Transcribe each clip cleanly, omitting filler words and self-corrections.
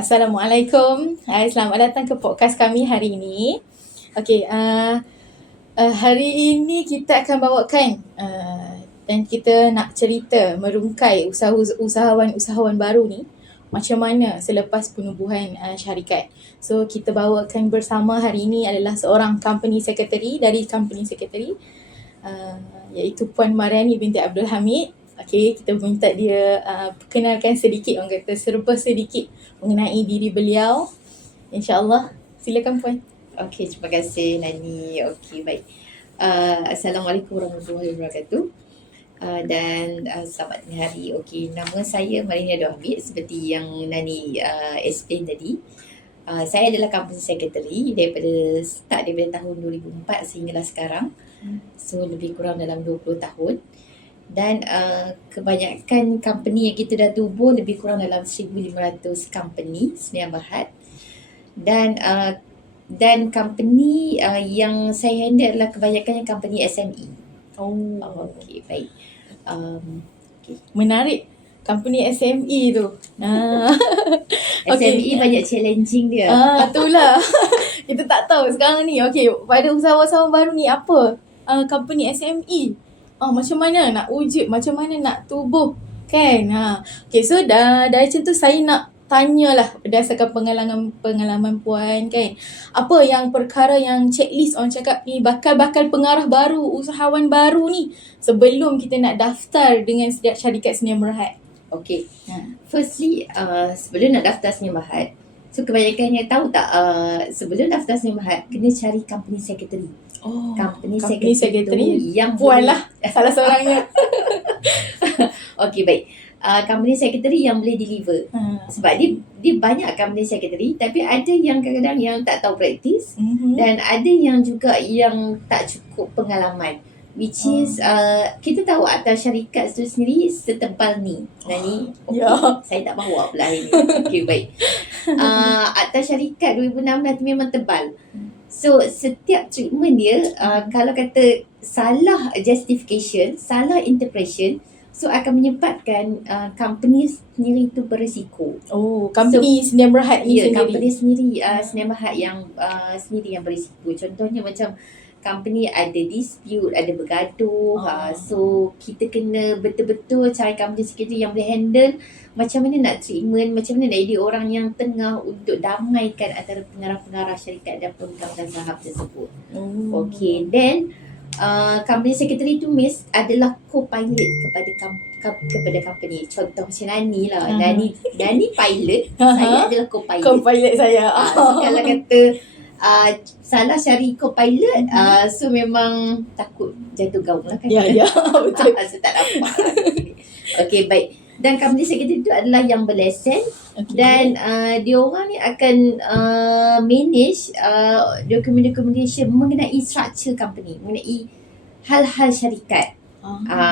Assalamualaikum. Selamat datang ke podcast kami hari ini. Okey, hari ini kita akan bawakan dan kita nak cerita merungkai usahawan-usahawan baru ni macam mana selepas penubuhan syarikat. So kita bawakan bersama hari ini adalah seorang company secretary dari company secretary iaitu Puan Mariani binti Abdul Hamid. Okey, kita minta dia perkenalkan sedikit, orang kata serba sedikit mengenai diri beliau. InsyaAllah, silakan Puan. Okey, terima kasih Nani. Okey, baik. Assalamualaikum warahmatullahi wabarakatuh. Dan selamat hari. Okey, nama saya Mariani Abdul Hamid seperti yang Nani explain tadi. Saya adalah company secretary daripada tahun 2004 sehinggalah sekarang. So lebih kurang dalam 20 tahun. Dan kebanyakan company yang kita dah tubuh lebih kurang dalam 1,500 company Sdn Bhd. Dan company yang saya handle adalah kebanyakannya company SME. Okey, baik. Okay. Menarik. Company SME tu. SME banyak challenging dia. Itulah. Kita tak tahu sekarang ni. Okey, pada usahawan-usahawan baru ni apa company SME? Macam mana nak wujud, macam mana nak tubuh, kan? Okay, so dari macam tu saya nak tanyalah berdasarkan pengalaman Puan, kan? Apa yang perkara yang checklist orang cakap ni bakal pengarah baru, usahawan baru ni sebelum kita nak daftar dengan syarikat Sdn Bhd? Okay, firstly sebelum nak daftar Sdn Bhd, so kebanyakannya tahu tak sebelum daftar Sdn Bhd kena cari company secretary. Company secretary yang Puan lah salah seorangnya. Okey, baik. Company secretary yang boleh deliver. Sebab dia banyak company secretary, tapi ada yang kadang-kadang yang tak tahu praktis, dan ada yang juga yang tak cukup pengalaman. Which is kita tahu atas syarikat tu sendiri setebal ni. Nani, saya tak bawa pula hari ni. Okey, baik. Atas syarikat 2016 memang tebal. So setiap treatment dia kalau kata salah justification, salah interpretation, so akan menyebabkan company sendiri itu berisiko. Company Sdn Bhd ni sendiri. Company sendiri Sdn Bhd yang sendiri yang berisiko. Contohnya macam company ada dispute, ada bergaduh, so kita kena betul-betul cari company secretary yang boleh handle macam mana nak treatment, macam mana nak jadi orang yang tengah untuk damaikan antara pengarah-pengarah syarikat dan pemegang saham tersebut. Okay, then company secretary tu adalah co-pilot kepada company. Contoh macam Nani lah. Nani pilot, saya adalah co-pilot. Co-pilot saya. So kalau kata salah cari co-pilot, so memang takut jatuh gaung lah kan. Ya, betul. So tak dapat. Okay, baik. Dan company secretary itu adalah yang berlesen, dan dia orang ni akan manage documentation mengenai structure company, mengenai hal-hal syarikat.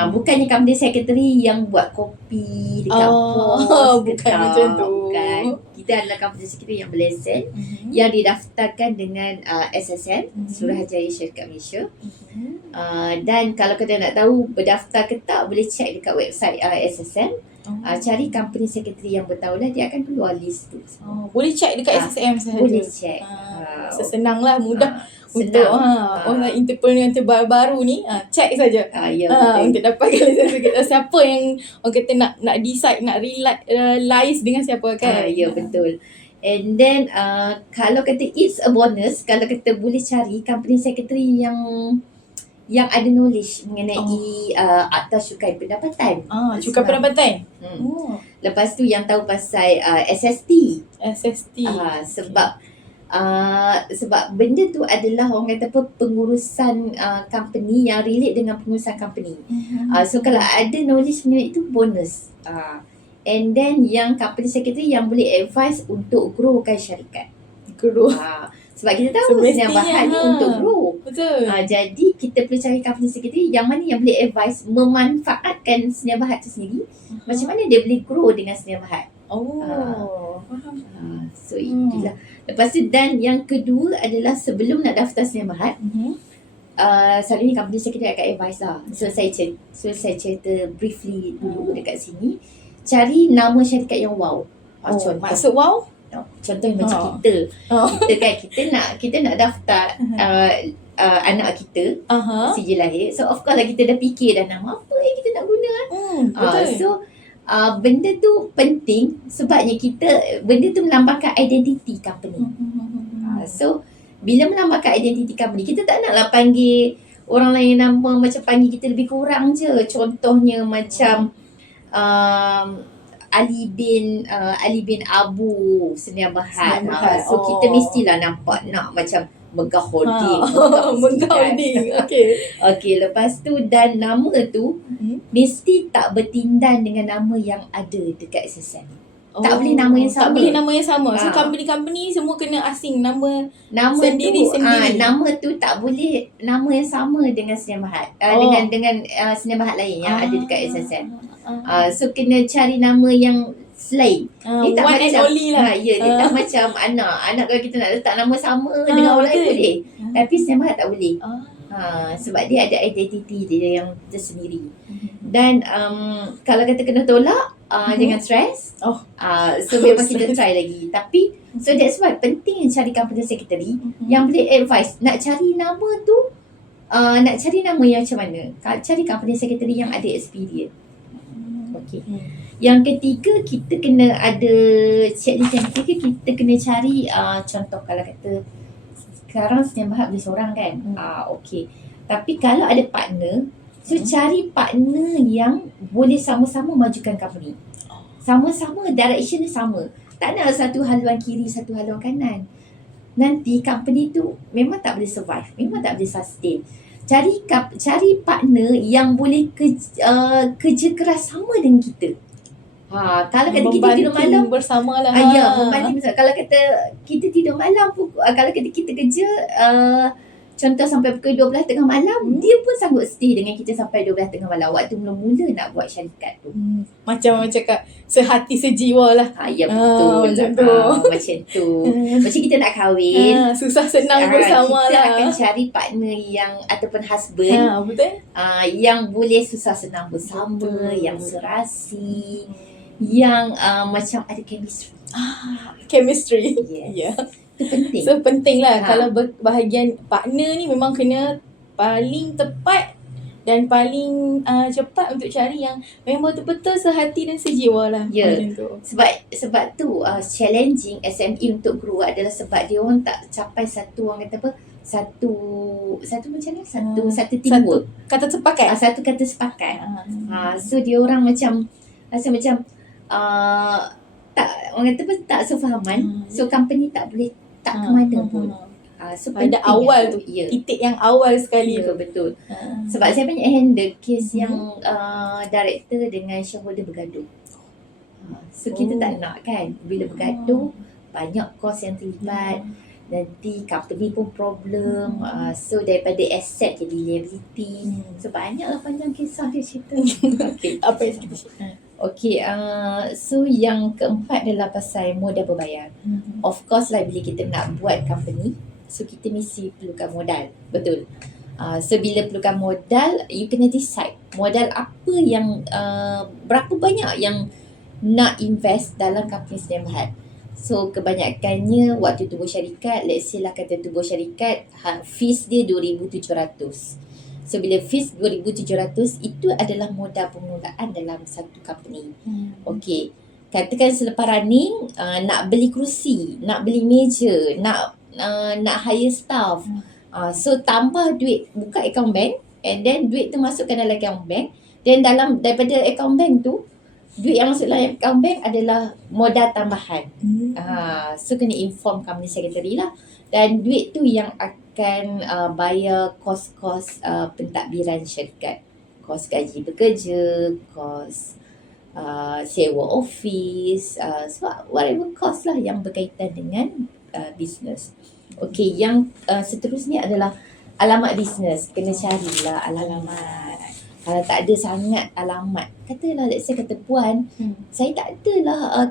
Bukannya company secretary yang buat kopi dekat pos, bukan macam tu. Bukan. Kita adalah company secretary yang berlesen, yang didaftarkan dengan SSM, Suruhanjaya Syarikat Malaysia. Dan kalau kita nak tahu berdaftar ke tak, boleh check dekat website SSM. Cari company secretary yang bertaulah, dia akan keluar list tu. Boleh check dekat SSM sahaja. Boleh check. Senanglah, mudah. Untuk orang entrepreneur yang baru ni, check saja. Untuk dapatkan siapa yang orang kata nak decide, nak realize dengan siapa, kan. Ya, betul. And then kalau kata it's a bonus, kalau kata boleh cari company secretary yang ada knowledge mengenai atas cukai pendapatan. Cukai pendapatan. Lepas tu yang tahu pasal SST. Sebab benda tu adalah orang kata apa, pengurusan company yang relate dengan pengurusan company. So kalau ada knowledge mengenai itu, bonus. And then yang company secretary yang boleh advise untuk growkan syarikat. Sebab kita tahu Sdn Bhd ni untuk grow. Betul. Jadi kita perlu cari company secretary yang mana yang boleh advise memanfaatkan Sdn Bhd tu sendiri. Macam mana dia boleh grow dengan Sdn Bhd. Faham. So itulah. Lepas tu, dan yang kedua adalah sebelum nak daftar Sdn Bhd, selalunya company secretary akan advise lah. So saya cerita briefly dulu dekat sini. Cari nama syarikat yang wow. Maksud wow? contohnya macam kita. Kita nak daftar anak kita sijil lahir. So of course lah kita dah fikir dah nama apa yang kita nak guna. So benda tu penting sebabnya benda tu melambangkan identiti company. So bila melambangkan identiti company, kita tak naklah panggil orang lain nama macam panggil kita lebih kurang je. Contohnya macam Ali bin Abu Senia Berhad. So kita mestilah nampak nak macam megah holding. Megah holding. Okey, lepas tu dan nama tu mesti tak bertindan dengan nama yang ada dekat SSN. Tak boleh nama yang sama. Tak boleh nama yang sama. So company semua kena asing nama sendiri-sendiri. Nama tu tak boleh nama yang sama dengan Senia Berhad. Dengan Senia Berhad lain yang ada dekat SSN. So kena cari nama yang selain. Dia tak one and macam only lah. dia tak macam anak kalau kita nak letak nama sama dengan orang lain boleh. Tapi Senia Berhad tak boleh. Sebab dia ada identiti dia yang tersendiri. Dan kalau kata kena tolak, jangan stress. So memang kita try lagi. Tapi so that's why penting cari company secretary yang boleh advise nak cari nama tu, nak cari nama yang macam mana. Cari company secretary yang ada experience. Okay. Yang ketiga, kita kena ada checklist yang ketiga, kita kena cari contoh kalau kata sekarang Senia Berhad boleh seorang kan. Okay. Tapi kalau ada partner, so cari partner yang boleh sama-sama majukan company. Sama-sama direction dia sama. Tak nak satu haluan kiri, satu haluan kanan. Nanti company tu memang tak boleh survive, memang tak boleh sustain. Cari partner yang boleh kerja keras sama dengan kita. Kalau kata kita tidur malam bersamalah. Membanting bersama. Kalau kata kita tidur malam, kalau kata kita kerja contoh sampai pukul 12 tengah malam, dia pun sanggup stay dengan kita sampai 12 tengah malam. Waktu mula-mula nak buat syarikat tu. Macam cakap sehati sejiwa lah. Ya betul. Macam tu. Macam kita nak kahwin. Susah senang bersama kita lah. Kita akan cari partner yang ataupun husband. Betul. Yang boleh susah senang bersama, yang serasi, yang macam ada chemistry. Chemistry. Yes. Itu penting. So penting lah kalau bahagian partner ni memang kena paling tepat dan paling cepat untuk cari yang memang betul-betul sehati dan sejiwa lah. Macam tu. Sebab tu challenging SME untuk grow adalah sebab dia orang tak capai satu orang kata apa? Satu macam mana? Satu teamwork. Kata sepakat. Satu kata sepakat. So dia orang macam rasa macam tak orang kata apa, tak sefahaman. So company tak boleh ke mana pun. So pada awal tu, titik yang awal sekali tu. Betul. Sebab saya banyak handle kes yang director dengan shareholder bergaduh. So kita tak nak kan, bila bergaduh banyak kos yang terlibat. Nanti company pun problem. So daripada asset jadi liability. So banyaklah panjang kisah dia cerita. Apa yang kita cerita? Okay, so yang keempat adalah pasal modal berbayar. Of course lah bila kita nak buat company, so kita mesti perlukan modal. Betul. So bila perlukan modal, you kena decide modal apa yang, berapa banyak yang nak invest dalam company Senia Berhad. So kebanyakannya waktu tubuh syarikat, let's say lah kata tubuh syarikat, fees dia 2,700. So bila fees 2,700 itu adalah modal permulaan dalam satu company. Okay. Katakan selepas running, nak beli kerusi, nak beli meja, nak hire staff. So tambah duit, buka account bank, and then duit tu masukkan dalam account bank. Then daripada account bank tu, duit yang masuk dalam account bank adalah modal tambahan. So kena inform company secretary lah. Dan duit tu yang akan bayar kos-kos pentadbiran syarikat. Kos gaji pekerja, kos sewa office, whatever cost lah yang berkaitan dengan business. Okay, yang seterusnya adalah alamat bisnes. Kena carilah alamat. Kalau tak ada sangat alamat, katalah let's say kata puan, saya tak adalah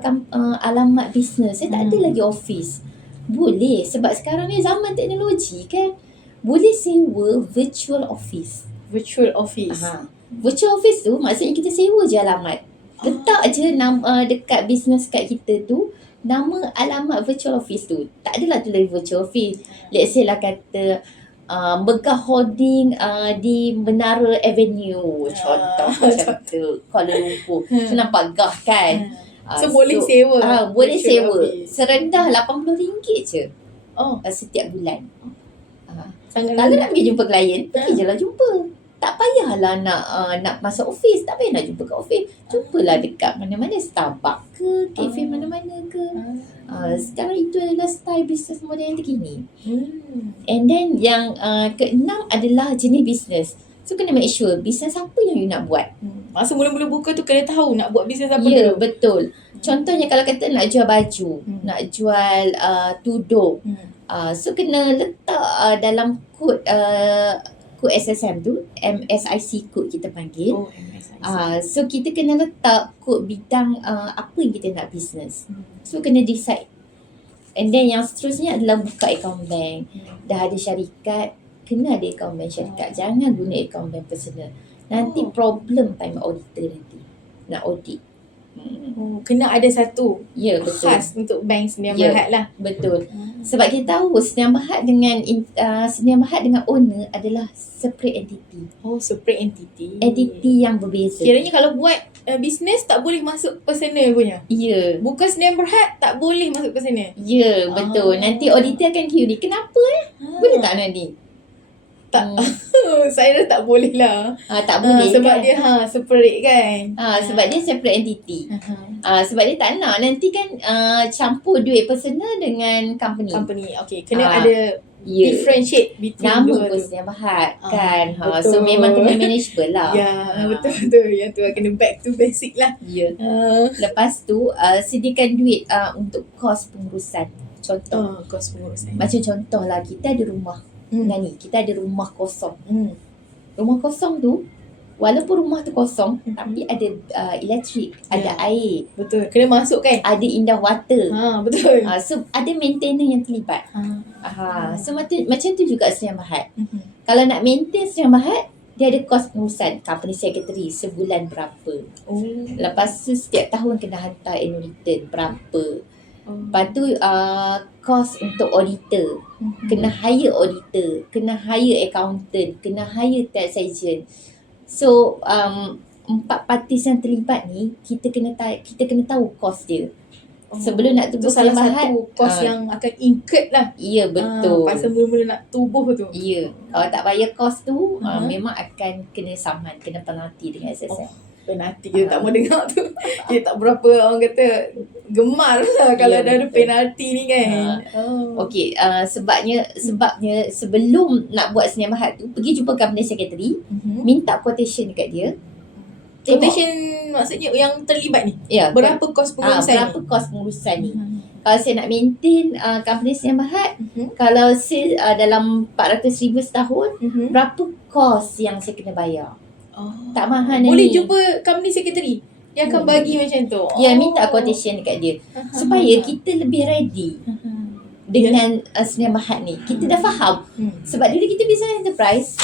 alamat bisnes, saya tak ada lagi office. Boleh, sebab sekarang ni zaman teknologi kan, boleh sewa virtual office. Virtual office. Virtual office tu maksudnya kita sewa je alamat. Letak je dekat business kad kita tu, nama alamat virtual office tu. Tak adalah tulis virtual office. Let's say lah kata Megah Holding di Menara Avenue. Contoh macam tu. Kuala Lumpur. So nampak gah kan. So boleh sewa. Boleh virtual sewa. office. Serendah RM80 je. Oh, Setiap bulan. sangat Kalau rendah. nak pergi jumpa klien, pergi je lah jumpa. Tak payahlah nak masuk office, tak payah nak jumpa kat office. Jumpalah dekat mana-mana, Starbucks ke, kafe mana-mana ke. Sekarang itu adalah style business model yang terkini. And then yang keenam adalah jenis bisnes. So kena make sure bisnes apa yang you nak buat. Masa mula-mula buka tu kena tahu nak buat bisnes apa Ya, dulu. betul. Contohnya kalau kata nak jual baju, nak jual tudung. So kena letak dalam kod kod SSM tu, MSIC kod kita panggil. Oh, MSIC. So kita kena letak kod bidang apa yang kita nak bisnes. So kena decide. And then yang seterusnya adalah buka akaun bank. Dah ada syarikat, kena ada akaun bank syarikat. Jangan guna akaun bank personal. Nanti problem time auditor nanti. Nak audit. Kena ada satu Ya, betul. khas untuk bank Sdn Ya. Bhd lah. Betul. Sebab kita tahu Sdn Bhd dengan owner adalah separate entity. Oh, separate entity. Entity yang berbeza. Kiranya kalau buat bisnes tak boleh masuk personal punya. Ya. Bukan Sdn Bhd tak boleh masuk personal. Ya, betul. Nanti auditor akan query. Kenapa Boleh tak Nadi? Tak. Saya dah tak boleh lah. Tak boleh sebab kan? dia separate kan. Sebab dia separate entity. Sebab dia tak nak nanti kan campur duit personal dengan company. Company. Okay. Kena ada differentiate between Nama dua pun tu. Sdn Bhd kan. Betul. So memang kena manageable lah. Ya, betul-betul. Yang tu kena back to basic lah. Ya. Lepas tu sediakan duit untuk kos pengurusan. Contoh. Kos pengurusan. Macam contoh lah kita ada rumah. Ni kita ada rumah kosong. Rumah kosong tu walaupun rumah tu kosong tapi ada elektrik, ada air, Betul. Kena masuk kan? ada indah water. Betul. So ada maintainer yang terlibat. So macam tu juga Sdn Bhd. Kalau nak maintain Sdn Bhd, dia ada kos pengurusan, company secretary sebulan berapa. Lepas tu setiap tahun kena hantar annual return berapa. Lepas tu kos untuk auditor, kena hire auditor, kena hire accountant, kena hire tax agent. So 4 partis yang terlibat ni kita kena tahu kos dia. Sebelum nak tu tubuh salah Sdn Bhd, satu kos yang akan incurred lah. Ya, betul. Pasal mula-mula nak tubuh tu. Ya, kalau tak bayar kos tu memang akan kena saman, kena penalti dengan SSM. Penalti kita tak mau dengar tu. Kita tak berapa orang kata gemar lah kalau dah ada betul. penalti ni kan. Okey, sebabnya sebelum nak buat Sdn Bhd tu pergi jumpa company secretary, minta quotation dekat dia. Quotation maksudnya yang terlibat ni. Ya, Berapa kos pengurusan berapa ni? kos pengurusan ni. Kalau saya nak maintain company Sdn Bhd, kalau sale dalam 400,000 setahun, berapa kos yang saya kena bayar? Tak mahal Boleh ni. jumpa company secretary. Dia akan bagi macam tu. Ya, minta quotation dekat dia supaya kita lebih ready dengan Sdn Bhd ni. Kita dah faham. Sebab dulu kita business enterprise,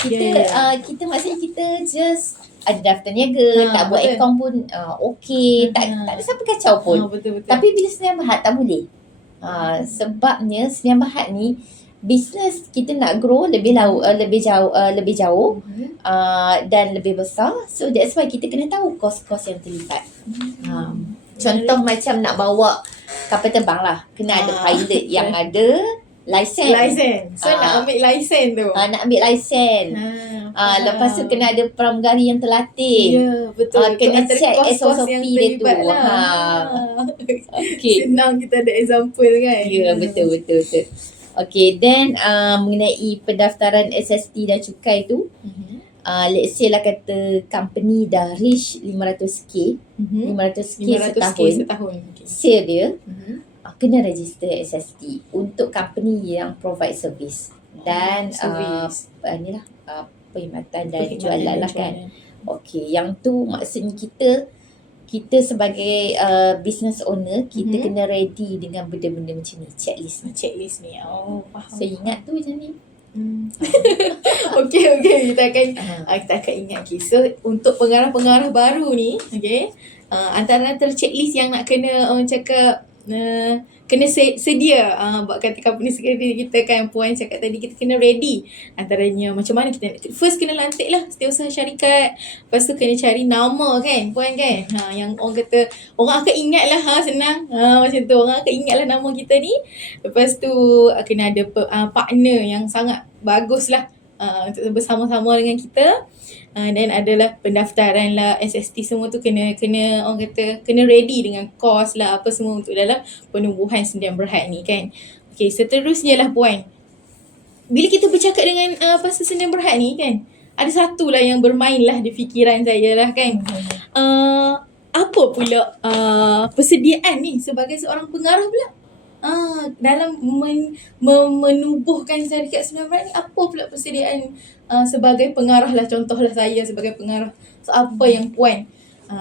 kita maksudnya kita just ada daftar niaga, tak buat betul. akaun pun okey, tak ada siapa kacau pun. Betul. Tapi bila Sdn Bhd tak boleh. Sebabnya Sdn Bhd ni bisnes kita nak grow lebih jauh dan lebih besar. So that's why kita kena tahu kos-kos yang terlibat. Contoh macam nak bawa kapal terbang lah, kena ada pilot yang ada lisen. So nak ambil lisen tu. Nak ambil lisen. Lepas tu kena ada pramugari yang terlatih. Ya, betul. Kena Antara check kos-kos SOP yang dia tu. terlibat lah. Okay. Senang kita ada example kan. Ya, betul. Okay, then mengenai pendaftaran SST dan cukai tu, let's say lah kata company dah reach 500k, 500k setahun. Okay. Sale dia, kena register SST untuk company yang provide service dan inilah perkhidmatan dan jualan lah kan. Okay, yang tu maksudnya kita sebagai business owner, kita kena ready dengan benda-benda macam ni, checklist ni. Faham. So ingat tu macam ni. Okay. Kita akan ingat. Okay. So untuk pengarah-pengarah baru ni, okay, antara checklist yang nak kena orang cakap kena sedia, buat kata company secretary kita kan, Puan cakap tadi, kita kena ready. Antaranya macam mana kita nak, first kena lantik lah setiausaha syarikat, lepas tu kena cari nama kan Puan kan, yang orang kata orang akan ingat lah, senang macam tu, orang akan ingat lah nama kita ni. Lepas tu kena ada partner yang sangat bagus lah untuk bersama-sama dengan kita. Dan adalah pendaftaran lah, SST semua tu kena orang kata kena ready dengan kos lah, apa semua untuk dalam penubuhan Sdn Bhd ni kan. Okay, seterusnya lah Puan, bila kita bercakap dengan pasal Sdn Bhd ni kan, ada satu lah yang bermain lah di fikiran saya lah kan. Apa pula persediaan ni sebagai seorang pengarah pula? Dalam menubuhkan syarikat Sdn Bhd ni, apa pula persediaan sebagai pengarah lah, contohlah saya sebagai pengarah. So apa yang Puan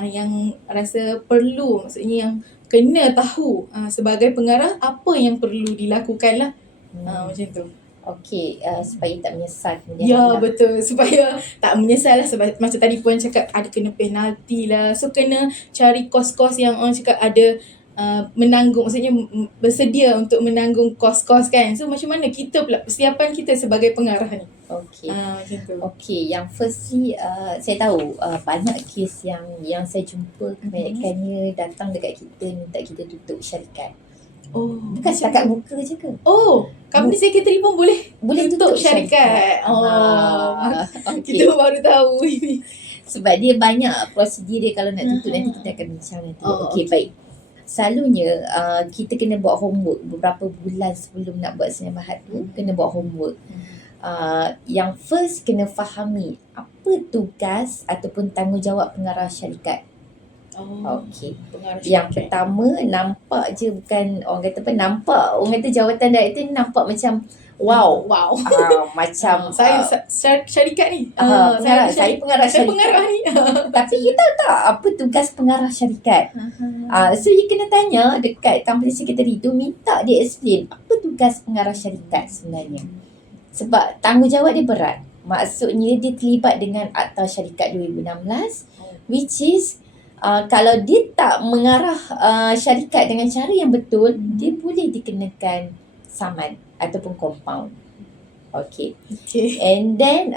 yang rasa perlu, maksudnya yang kena tahu sebagai pengarah, apa yang perlu dilakukan lah, macam tu. Okey, supaya tak menyesal kemudian. Ya betul, supaya tak menyesal lah, sebab macam tadi Puan cakap ada kena penalti lah, so kena cari kos-kos yang orang cakap ada menanggung, maksudnya bersedia untuk menanggung kos-kos kan. So macam mana kita pula persiapan kita sebagai pengarah ni? Okey. Macam tu. Okey, yang firstly saya tahu banyak kes yang saya jumpa kebanyakannya datang dekat kita minta kita tutup syarikat. Bukan setakat muka je ke? Company secretary pun boleh tutup syarikat. Okay. Kita baru tahu ini. Sebab dia banyak prosedur dia kalau nak tutup, nanti kita akan bincang nanti. Okey, baik. Selalunya kita kena buat homework beberapa bulan sebelum nak buat Sdn Bhd tu, kena buat homework. Yang first kena fahami apa tugas ataupun tanggungjawab pengarah syarikat. Okey. Yang pertama, nampak je, bukan orang kata apa, nampak orang kata jawatan director ni nampak macam wow. Macam saya syarikat ni. Saya pengarah syarikat. Pengarah ni. Tapi you tahu tak apa tugas pengarah syarikat? So you kena tanya dekat company secretary tu, minta dia explain apa tugas pengarah syarikat sebenarnya. Sebab tanggungjawab dia berat. Maksudnya dia terlibat dengan Akta Syarikat 2016, which is kalau dia tak mengarah syarikat dengan cara yang betul, dia boleh dikenakan saman ataupun compound. Okay. And then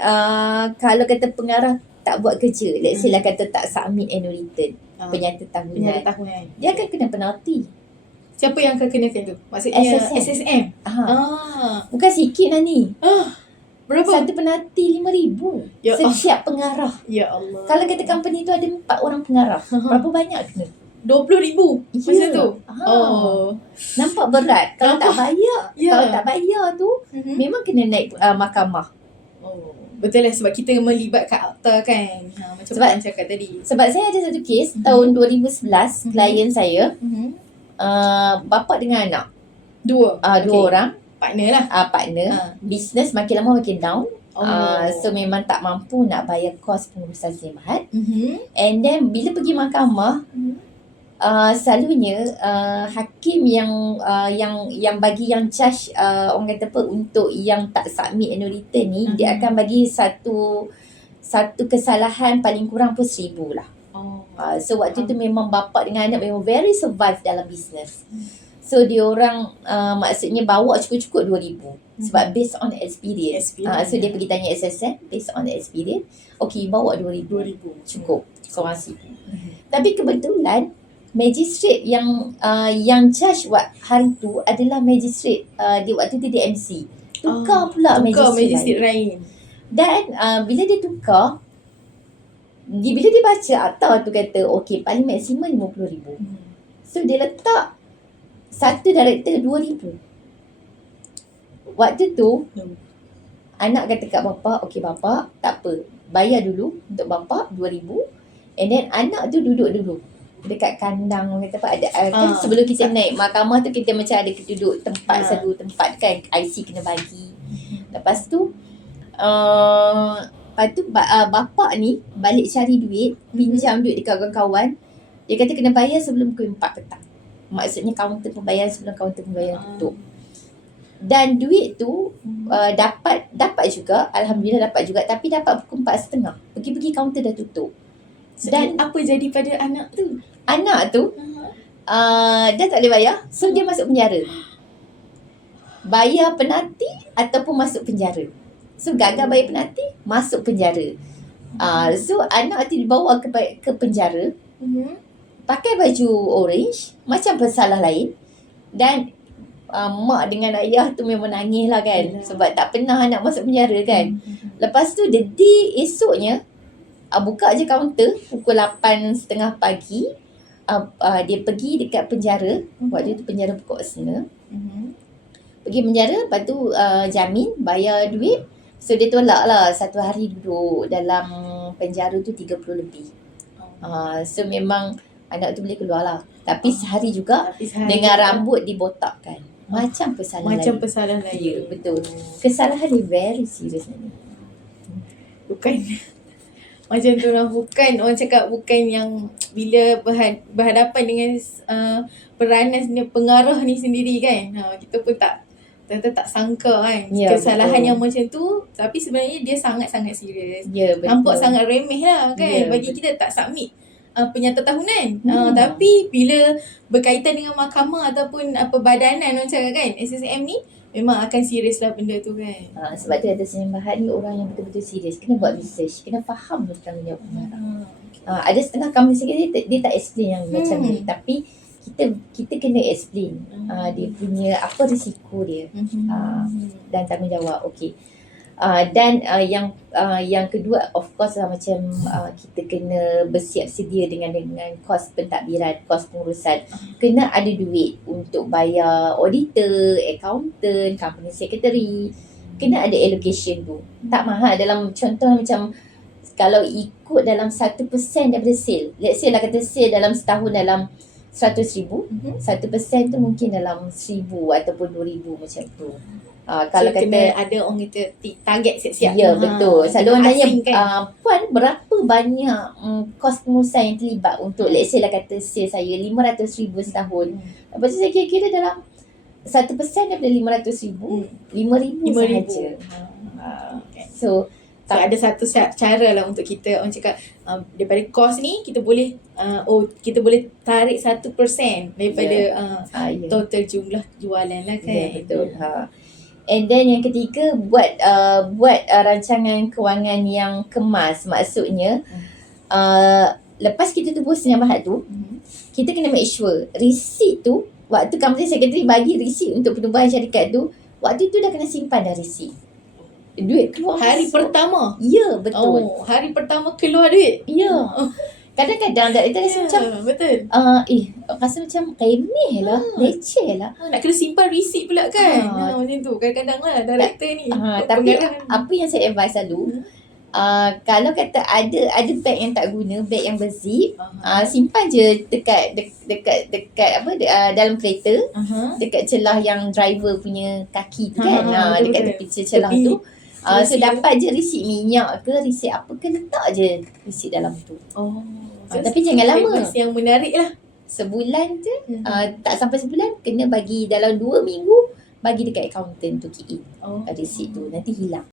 kalau kata pengarah tak buat kerja, let's say lah kata tak submit annual return, penyata tahunan, dia akan kena penalti. Siapa yang akan kenakan tu? Maksudnya SSM. Bukan sikit lah ni. Berapa? Satu penalti RM5,000 setiap pengarah. Ya Allah. Kalau kata company tu ada 4 orang pengarah, berapa banyak kena? RM20,000 masa tu. Nampak berat. Kalau tak bayar, kalau tak bayar tu memang kena naik mahkamah. Betul lah, sebab kita melibatkan akta kan. Macam Puan cakap tadi. Sebab saya ada satu kes tahun 2011, klien saya bapa dengan anak. Dua orang. Partner lah. Partner. Bisnes makin lama makin down. So memang tak mampu nak bayar kos pengurusan Sdn Bhd. And then bila pergi mahkamah, selalunya hakim yang bagi yang charge orang kata apa, untuk yang tak submit annual return ni, dia akan bagi satu kesalahan paling kurang pun RM1,000 lah. So waktu tu memang bapa dengan anak memang very survive dalam bisnes. So dia orang maksudnya bawa cukup-cukup RM2,000 sebab based on experience. So dia pergi tanya SSM based on experience. Okay, bawa RM2,000 cukup seorang RM1,000. Tapi kebetulan magistrate yang charge hari tu adalah magistrate dia waktu tu dia MC. Tukar pula magistrate lain. Dan bila dia tukar, bila dia baca akta tu kata okay paling maksimum RM50,000. So dia letak satu director RM2,000. Waktu tu anak kata kat bapa, okey bapa, tak apa, bayar dulu untuk bapa RM2,000. And then anak tu duduk dulu dekat kandang, kata apa, ada kan sebelum kita naik mahkamah tu kita macam ada duduk tempat satu tempat kan, IC kena bagi. Lepas tu bapa ni balik cari duit, pinjam duit dekat kawan-kawan. Dia kata kena bayar sebelum pukul 4 petang. Maksudnya kaunter pembayaran sebelum kaunter pembayaran tutup. Dan duit tu dapat juga, alhamdulillah dapat juga, tapi dapat pukul 4.30. Pergi kaunter dah tutup. Dan apa jadi pada anak tu? Anak tu Dah tak boleh bayar, so dia masuk penjara. Bayar penalti ataupun masuk penjara. So gagal bayar penalti, masuk penjara. So anak tu dibawa ke penjara, pakai baju orange, macam pesalah lain. Dan mak dengan ayah tu memang nangis lah kan, sebab tak pernah anak masuk penjara kan. Lepas tu the day esoknya, buka je kaunter pukul 8.30 pagi. Dia pergi dekat penjara. Waktu tu penjara pokok Osna. Pergi penjara, lepas tu jamin, bayar duit. So dia tolak lah, 1 hari duduk dalam penjara tu 30 lebih. So memang anak tu boleh keluar lah. Tapi sehari juga dengan rambut dibotakkan. Macam pesalah lain. Ya, betul. Kesalahan ni very serious ni. Bukan macam tu lah. Bukan, orang cakap bukan yang bila berhadapan dengan peranan pengarah ni sendiri kan. Kita pun tak sangka kan, kesalahan yang macam tu, tapi sebenarnya dia sangat-sangat serius. Nampak sangat remeh lah kan, bagi kita tak submit penyata tahunan. Tapi bila berkaitan dengan mahkamah ataupun badanan orang cakap kan, SSM ni memang akan serius lah benda tu kan. Sebab tu ada Sembahat ni orang yang betul-betul serius. Kena buat research, kena faham tanggungjawab pengarah. Ada setengah company sekali dia tak explain yang macam ni, tapi kita kena explain dia punya apa risiko dia, dan tanggungjawab. Okey. Dan yang kedua, of course lah, macam kita kena bersiap sedia dengan kos pentadbiran, kos pengurusan. Kena ada duit untuk bayar auditor, accountant, company secretary. Kena ada allocation tu. Tak mahal. Dalam contoh macam kalau ikut dalam 1% daripada sale, let's say lah kata sale dalam setahun dalam 100,000, 1% tu mungkin dalam 1,000 ataupun 2,000 macam tu. Kalau kata kena ada orang kita target siap-siap. Ya, betul. Selalu orang tanya, kan? Puan berapa banyak kos pengurusan yang terlibat untuk let's say lah kata sale saya 500,000 setahun. Lepas tu saya kira-kira dalam 1% daripada 500,000, 5,000 sahaja. So ada satu cara lah untuk kita, orang cakap daripada kos ni kita boleh kita boleh tarik 1% daripada total jumlah jualan lah kan. Ya, betul. And then yang ketiga, buat rancangan kewangan yang kemas. Maksudnya lepas kita tubuh Sembahat tu, kita kena make sure receipt tu, waktu company secretary bagi receipt untuk penubuhan syarikat tu, waktu tu dah kena simpan dah receipt. Duit keluar hari pertama. Ya, betul. Hari pertama keluar duit. Ya. Kadang-kadang kita rasa macam betul. Rasa macam remeh lah, leceh lah. Nak kena simpan receipt pula kan. Macam tu. Kadang-kadang lah director ni. Tapi apa yang saya advise selalu, kalau kata ada beg yang tak guna, beg yang berzip, simpan je dekat dalam kereta, dekat celah yang driver punya kaki tu kan, dekat tepi celah tu. So dapat je receipt minyak ke, receipt apa ke, letak je receipt dalam tu. Tapi jangan lama. Yang menarik lah. Sebulan je, tak sampai sebulan, kena bagi dalam 2 minggu, bagi dekat accountant tu key in receipt tu, nanti hilang.